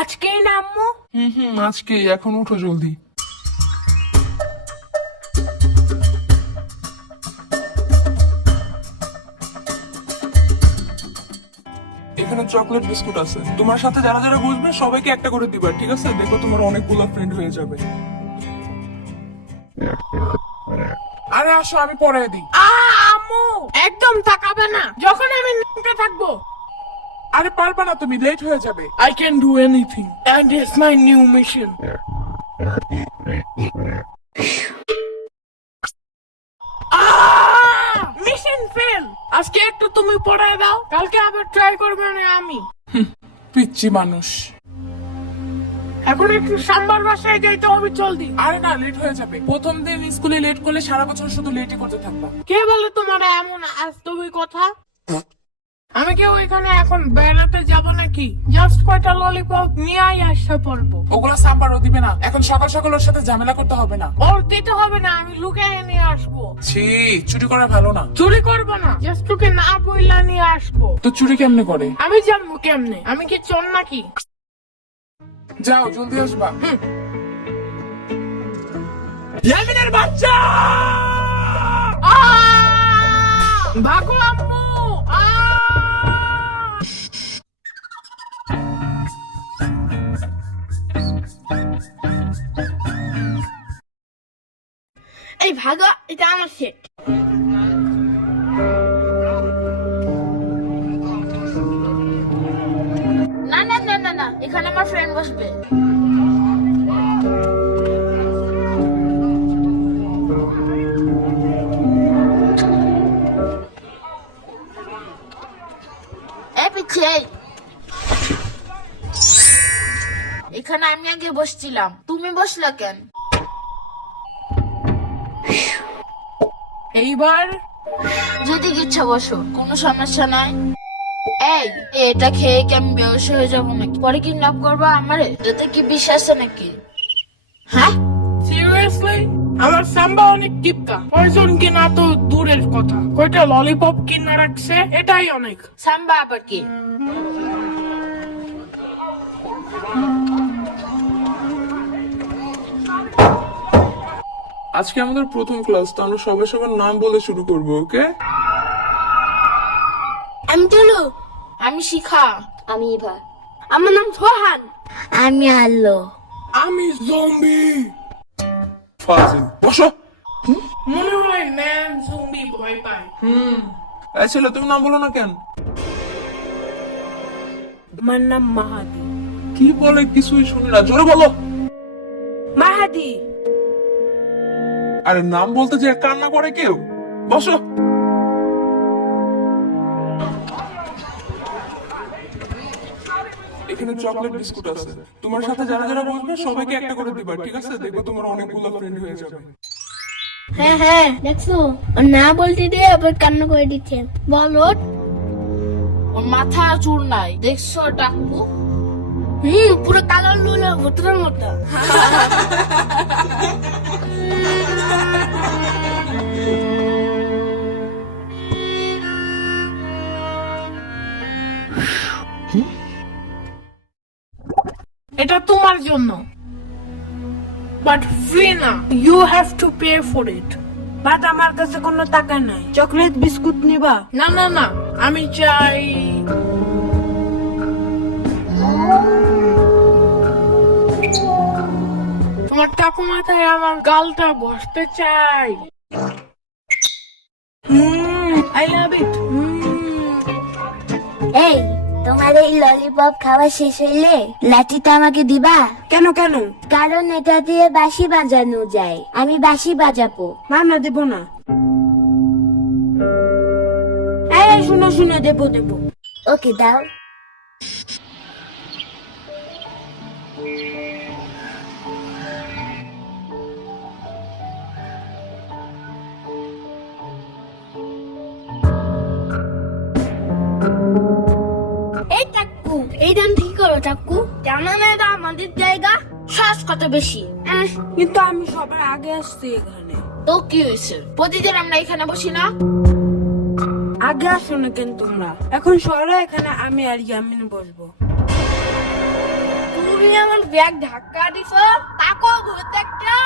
আজকেই না আম্মু? আজকে। এখন উঠো জলদি। এখানে চকলেট বিস্কুট আছে, তোমার সাথে যারা যারা বসবে সবাইকে একটা করে দিবা, ঠিক আছে? দেখো তোমার অনেকগুলো ফ্রেন্ড হয়ে যাবে। আরে আসো, আমি পড়াই দিই। আম্মু একদম তাকাবে না যখন আমি নিতে থাকবো। আরে পারবা না, তুমি লেট হয়ে যাবে। I can do anything and it's my new mission. Mission fail. আজকে একটু তুমি পড়ায় দাও, কালকে আবার ট্রাই করবে না আমি। পিচ্ছি মানুষ। এখন একটু সাম্বার বাসায় যাইতে হবে, জলদি। আরে না, লেট হয়ে যাবে। প্রথম দিন স্কুলে লেট করলে সারা বছর শুধু লেটই করতে থাকবা। কে বলে তোমার এমন আস্তবিক কথা? আমি কেউ এখানে এখন বেড়াতে যাব নাকি? জাস্ট কয়টা ললিপপ নিয়ে আসতে পারবো। ওগুলো সাম্বারও দিবে না, এখন সকাল সকাল ওর সাথে ঝামেলা করতে হবে না। ওর দিতে হবে না, আমি লুকিয়ে নিয়ে আসবো। ছি, চুরি করা ভালো না। চুরি করবো না, জাস্ট তোকে না বইলা নিয়ে আসবো। তো চুরি কেমনে করে? আমি জানবো কেমনে? আমি কি চোর নাকি? যাও, জলদি আসবা। ইয়ামিনের বাচ্চা! ভাগো আম্মু! এই ভাগো, এটা আমার সেট। না না না না না, এখানে আমার ফ্রেন্ড বসবে। এই পিছে, এখানে আমি আগে বসছিলাম, তুমি বসলা কেন? এইবার যদি ইচ্ছা বসো, কোনো সমস্যা নাই। এই, এটা খেয়ে কি আমি বেহুশ হয়ে যাবো নাকি? পরে কিডন্যাপ করবো আমারে? এতে কি বিশ্বাস আছে নাকি? হ্যাঁ, সিরিয়াসলি? আমার সাম্বা অনেক কিপকা। পয়জন কিনা তো দূরের কথা, কয়টা ললিপপ কিনা রাখছে, এটাই অনেক। সাম্বা আবার কি? আজকে আমাদের প্রথম ক্লাস, তো আমরা সবাই সবার নাম বলে শুরু করবো, ওকে? আমি তুলু। আমি শিখা। আমি ইভা। আমার নাম সোহান। আমি আল্লো। আমি জম্বি। ফাজিল, বসো। মনে হয় ম্যান জম্বি ভয় পায়। এই ছেলে, তুমি নাম বলো না কেন? আমার নাম মাহাদি। কি বলে কিছুই শুনি না, জোরে বলো। মাহাদি। আরে নাম বলতে যে কান্না করে কেউ? বসো। এখানে চকলেট বিস্কুট আছে, তোমার সাথে যারা যারা বসবে সবাইকে একটা করে দিবা, ঠিক আছে? দেখো তোমার অনেকগুলো ফ্রেন্ড হয়ে যাবে। হ্যাঁ হ্যাঁ, দেখছো ও না বলতে দিয়ে আবার কান্না করে দিচ্ছে। বলো, ওর মাথা চুর নাই, দেখছো টাকু? পুরো কালো লুলা ভুতরের মতো। এটা তোমার জন্য, বাট ফ্রি না, you have to pay for it. But আমার কাছে কোনো টাকা নাই। চকলেট বিস্কুট নিবা? না না না, আমি চাই তোমার টাকু মাথায় আমার গালটা বসতে চাই। আই লাভ ইট। এই, তোমার এই ললিপপ খাওয়া শেষ হইলে লাঠিটা আমাকে দিবা? কেন কেন? কারণ এটা দিয়ে বাঁশি বাজানো যায়, আমি বাঁশি বাজাবো। না না, দেবো না। এই শুনো শুনো, দেবো দেবো। ওকে, দাও। এই টাকু, এই দান ঠিক করো টাকু। জানো না এটা আমাদের জায়গা? শ্বাস কত বেশি। কিন্তু আমি সবার আগে আসছি এখানে। তো কি হয়েছে? প্রতিদিন আমরা এখানে বসি না? আগে আসো না কেন তোমরা? এখন সরো, এখানে আমি আর ইয়ামিন বসবো। তুমি আমার ব্যাগ ধাক্কা দিছো, তাকো ভূত একটা।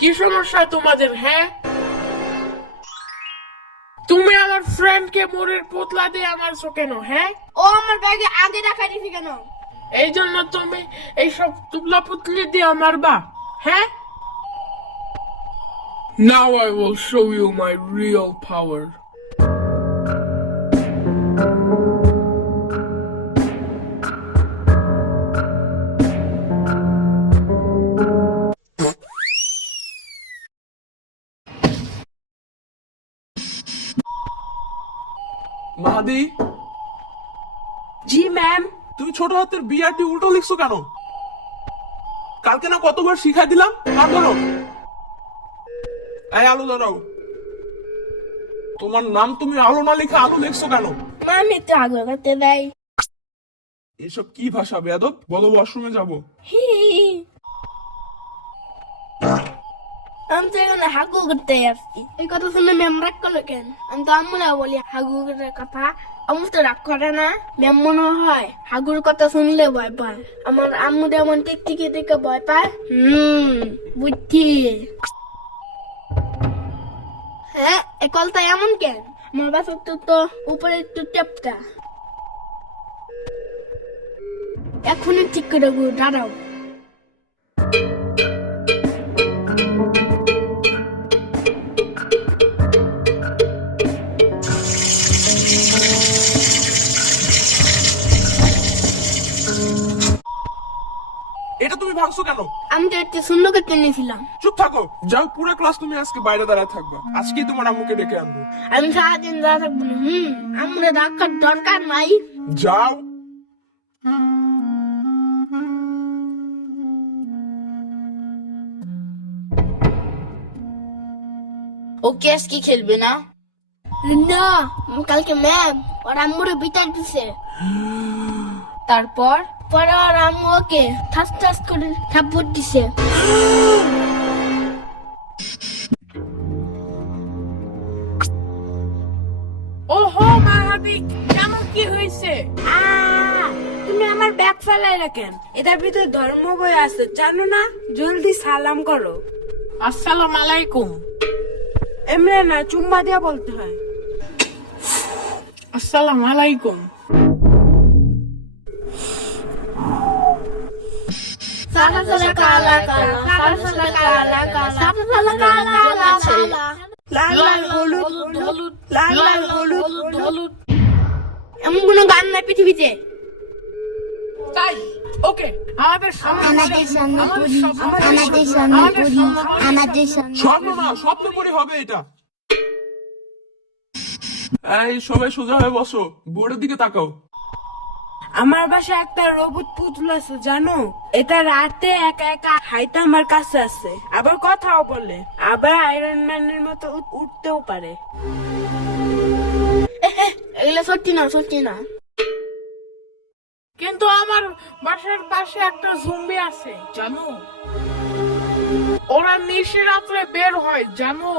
কি সমস্যা তোমাদের? হ্যাঁ, তুমি আমার ফ্রেন্ডকে মোড়ের পোতলা দিয়ে আমারছো কেন? হ্যাঁ, ও আমার ব্যাগে আগে ধাক্কা দিছে কেন? এই জন্য তুমি এইসব তুবলা পুতলি দিয়ে মারবা? হ্যাঁ, now I will show you my real power. Mahadi, জি ম্যাম। তুমি ছোট হাতের বিআরটি উল্টো লিখছো কেন? কালকে না কতবার শিখাই দিলাম। হাত ধরো। এই আলো ধরো। তোমার নাম তুমি আলো না লিখে আলো লিখছো কেন? মামি তো আগে করতে দেয়। এসব কি ভাষা বেয়াদব? বলো ওয়াশরুমে যাবো। হি আমি তো এখানে হাগু করতে আসছি। এই কথা শুনে ম্যাম রাগ করলো কেন? আমি তো আম্মুরা বলি হাগুর কথা, আম্মু তো রাগ করে না। ম্যাম মনে হয় হাগুর কথা শুনলে ভয় পায়। আমার আম্মু যেমন টিকটিকি থেকে ভয় পায়। বুঝছি। হ্যাঁ, এই কলটা এমন কেন? আমার বাসার তো উপরে একটু টেপটা। এখনই ঠিক করে দাঁড়াও। এটা তুমি ভাঙছো কেন? আমি তো একটু সুন্দর করতে নিয়েছিলাম। চুপ থাকো। যাও, পুরো ক্লাস তুমি আজকে বাইরে দাঁড়ায় থাকবা। আজকেই তোমার আম্মুকে ডেকে আনবো। আমি সারাদিন দাঁড়া থাকবো না। আমরা রাখার দরকার নাই। যাও। ও কেস কি খেলবে না? না, কালকে ম্যাম ওর আম্মুরে বিচার দিছে। তারপর পরে ওর আম্মু ওকে ঠাস ঠাস করে থাপ্পড় দিছে। ওহো মাহাদি, কেন কি হয়েছে? তুমি আমার ব্যাগ ফেলাই রাখেন? এটার ভিতরে ধর্ম বই আছে জানো না? জলদি সালাম করো। আসসালামু আলাইকুম। এমনি না, চুম্বা দিয়া বলতে হয়। আসসালামু আলাইকুম। সালা সালা কালা কালা, সালা সালা কালা কালা, সালা সালা কালা কালা, লাল লাল হলুদ হলুদ, লাল লাল হলুদ হলুদ। এমন কোনো গান নাই পৃথিবীতে। তাই ওকে, আমাদের সামনে স্বপ্ন না, স্বপ্নপুরি হবে এটা। এই সবাই সোজা হয়ে বসো, বোর্ডের দিকে তাকাও। আমার বাসায় একটা রোবট পুতুল আছে জানো? এটা রাতে একা একা হাইতে আমার কাছে আছে, আবার কথাও বলে, আবার আয়রন ম্যানের মতো উঠতেও পারে। এগুলো সত্যি না, সত্যি না। কিন্তু আমার বাসার পাশে একটা জম্বি আছে জানো? ওরা নিশি রাত্রে বের হয় জানো,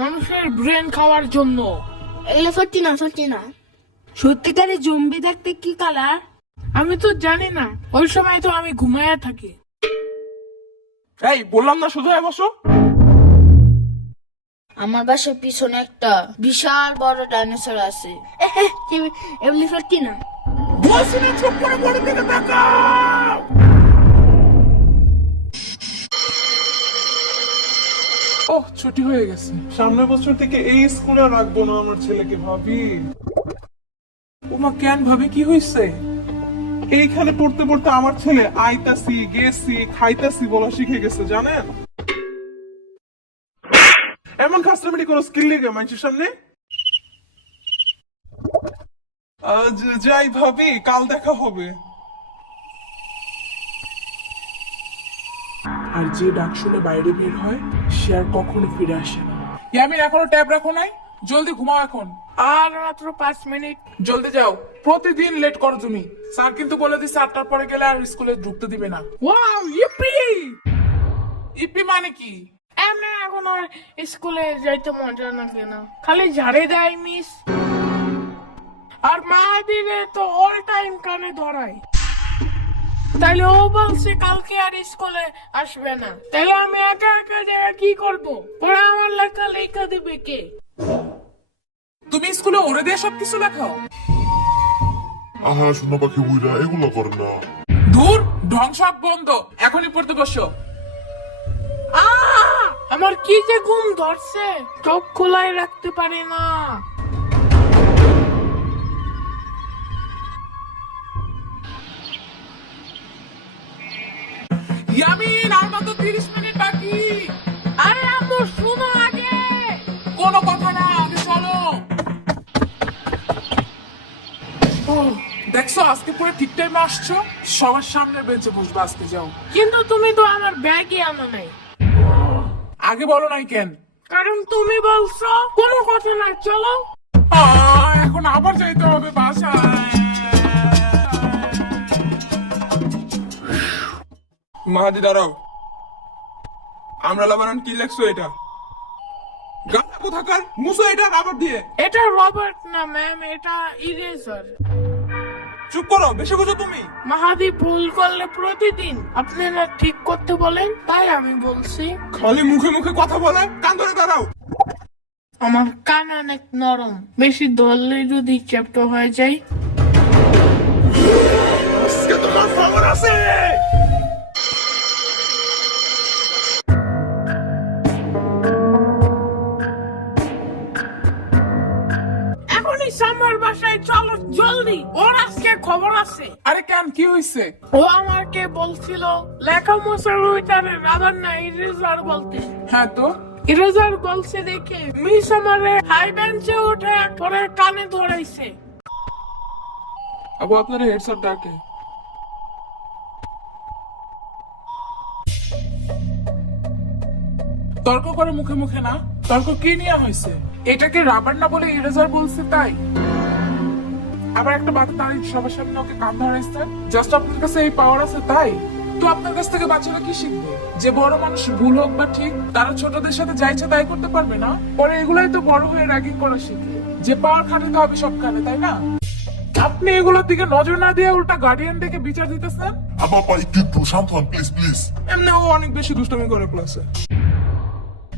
মানুষের ব্রেন খাওয়ার জন্য। এগুলো সত্যি না, সত্যি না। সত্যিকারে জম্বি দেখতে কি কালার? আমি তো জানি না, ওই সময় তো আমি ঘুমায়া থাকি। এই বললাম না সোজা হয়ে বসো। আমার বাসার পিছনে একটা বিশাল বড় ডাইনোসর আছে। এমনি সত্যি না। বলছি না চুপ করে বোর্ডের দিকে তাকাও। ওহ, ছুটি হয়ে গেছে। সামনের বছর থেকে এই স্কুলে রাখবো না আমার ছেলেকে। ভাবি, ওমা কেন ভাবি, কি হয়েছে? এইখানে পড়তে পড়তে আমার ছেলে আইতাছি গেছি খাইতাছি বলা শিখে গেছে জানেন? এমন খাস্টামিটি করো স্কিল লেগে মানুষের সামনে। যাই ভাবি, কাল দেখা হবে। আর যে ডাক শুনে বাইরে বের হয় সে আর কখনো ফিরে আসে না। ইয়ামিন, এখনো ট্যাব রাখো নাই? জলদি ঘুমাও এখন। আর মাত্র 5 মিনিট। জলদি যাও, প্রতিদিন লেট করো তুমি। স্যার কিন্তু বলে দিচ্ছে 8টার পরে গেলে আর স্কুলে ঢুকতে দিবে না। Wow, E P! ইপি মানে কি? এমনি এখন আর স্কুলে যাইতে মজা লাগে না, খালি ঝাড়ে দেয় মিস। আর মাহাদিরে তো অল টাইম কানে ধরাই। তাইলে ও বলছে কালকে আর স্কুলে আসবে না, তাইলে আমি একা একা জায়গা কি করব? পরে আমার লেখা লেখা দিবে কে? তুমি স্কুলে ওরে দিয়ে সবকিছু লেখাও? আহা শোনা পাখি বুইরা এগুলো করে না। ধুর, ঢং সব বন্ধ, এখনই পড়তে বসো। আমার কি যে ঘুম ধরছে, চোখ খোলাই রাখতে পারি না। ইয়ামিন, আর মাত্র 30 মিনিট বাকি। আরে আম্মু শুনো আগে। কোনো কথা না, আগে চলো। ও, দেখছো আজকে পুরো ঠিক টাইমে আসছো। সবার সামনে বেঞ্চে বসবে আজকে, যাও। কিন্তু তুমি তো আমার ব্যাগই আনো নাই। আগে বলো নাই কেন? কারণ তুমি বলছো কোনো কথা না, চলো। এখন আবার যাইতে হবে বাসায়। মাহাদি দাঁড়াও, আমরা লাবানান কি লেখছো এটা? গানা কোথাকার, মুসো এটা রাবার দিয়ে। এটা রবার্ট না ম্যাম, এটা ইরেজার। চুপ করো, বেশি বুঝো তুমি। মাহাদি ভুল করলে প্রতিদিন আপনারা ঠিক করতে বলেন, তাই আমি বলছি। খালি মুখে মুখে কথা বলে, কান ধরে দাঁড়াও। আমার কান অনেক নরম, বেশি ধরলে যদি চ্যাপ্টা হয়ে যায়। আজকে তোমার খবর আছে। এখনই সামার বাসায় চলো জলদি, ওর আজকে খবর আছে। আরে কেন, কি হয়েছে? ও আমাকে বলছিল লেখা মশার ওইটারে রাবার না ইরেজার বলতে। হ্যাঁ তো, ইরেজার বলছে দেখে মিস আমারে হাই বেঞ্চে উঠে পরে কানে ধরাইছে। আবু আপনার হেডসেট ডাকে। তর্ক করে মুখে মুখে না, তর্ক কি নিয়ে হয়েছে? এটাকে রাবার না বলে ইরেজার বলছে তাই? আবার একটা বাচ্চা দাঁড়িয়ে সবার সামনে ওকে কান ধরাইছে, জাস্ট আপনার কাছে এই পাওয়ার আছে তাই? তো আপনার কাছ থেকে বাচ্চারা কি শিখবে? যে বড় মানুষ ভুল হোক বা ঠিক, তারা ছোটদের সাথে যা ইচ্ছা তাই করতে পারবে না? পরে এগুলাই তো বড় হয়ে র্যাগিং করা শিখে। যে পাওয়ার খাটাতে হবে সব কানে, তাই না? আপনি এগুলোর দিকে নজর না দিয়ে উল্টা গার্ডিয়ান ডেকে বিচার দিতেছেন। আবার পা একটু একটু শান্ত হন প্লিজ প্লিজ। এমনি ও অনেক বেশি দুষ্টামি করে ক্লাসে।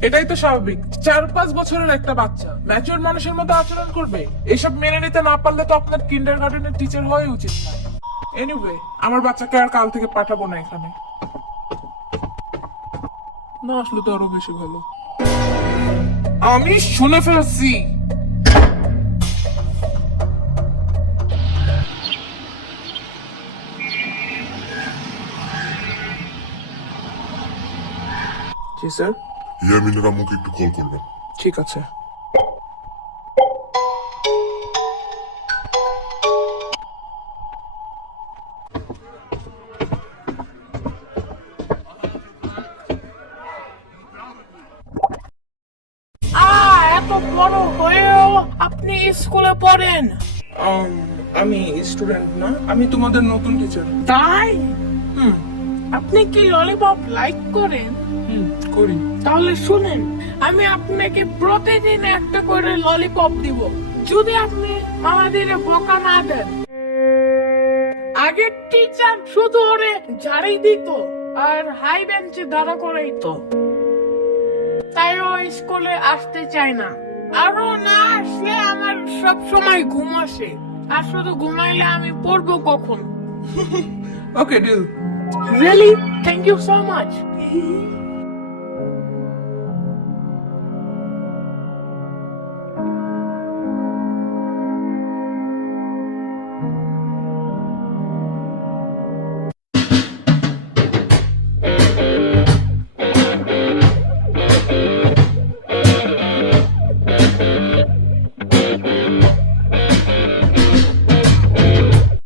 এটাই তো স্বাভাবিক, 4-5 বছরের একটা বাচ্চা ম্যাচিউর মানুষের মতো আচরণ করবে। এসব মেনে নিতে না পারলে তো আপনার কিন্ডারগার্টেনের টিচার হওয়া উচিত না। এনিওয়ে, আমার বাচ্চাকে আর কাল থেকে পাঠাবো না এখানে। না আসলে তো আরো বেশি ভালো। আমি শুনে ফেলছি। জি স্যার। ইয়ামিনের আম্মুকে একটু কল করবেন। ঠিক আছে। এত বড় হয়েও আপনি স্কুলে পড়েন? আমি স্টুডেন্ট না, আমি তোমাদের নতুন টিচার। তাই? আপনি কি ললিপপ লাইক করেন? করি। তাহলে শুনেন, আমি আপনাকে প্রতিদিন একটা করে ললিপপ দিব যদি আপনি আমাদের বকা না দেন। আগের টিচার শুধু ওরে ঝাড়ি দিত আর হাই বেঞ্চে দাঁড়া করাইতো, তাই ও স্কুলে আসতে চায় না। আরো না আসলে আমার সব সময় ঘুম আসে, আর শুধু ঘুমাইলে আমি পড়বো কখন? Okay deal. Really? Thank you so much.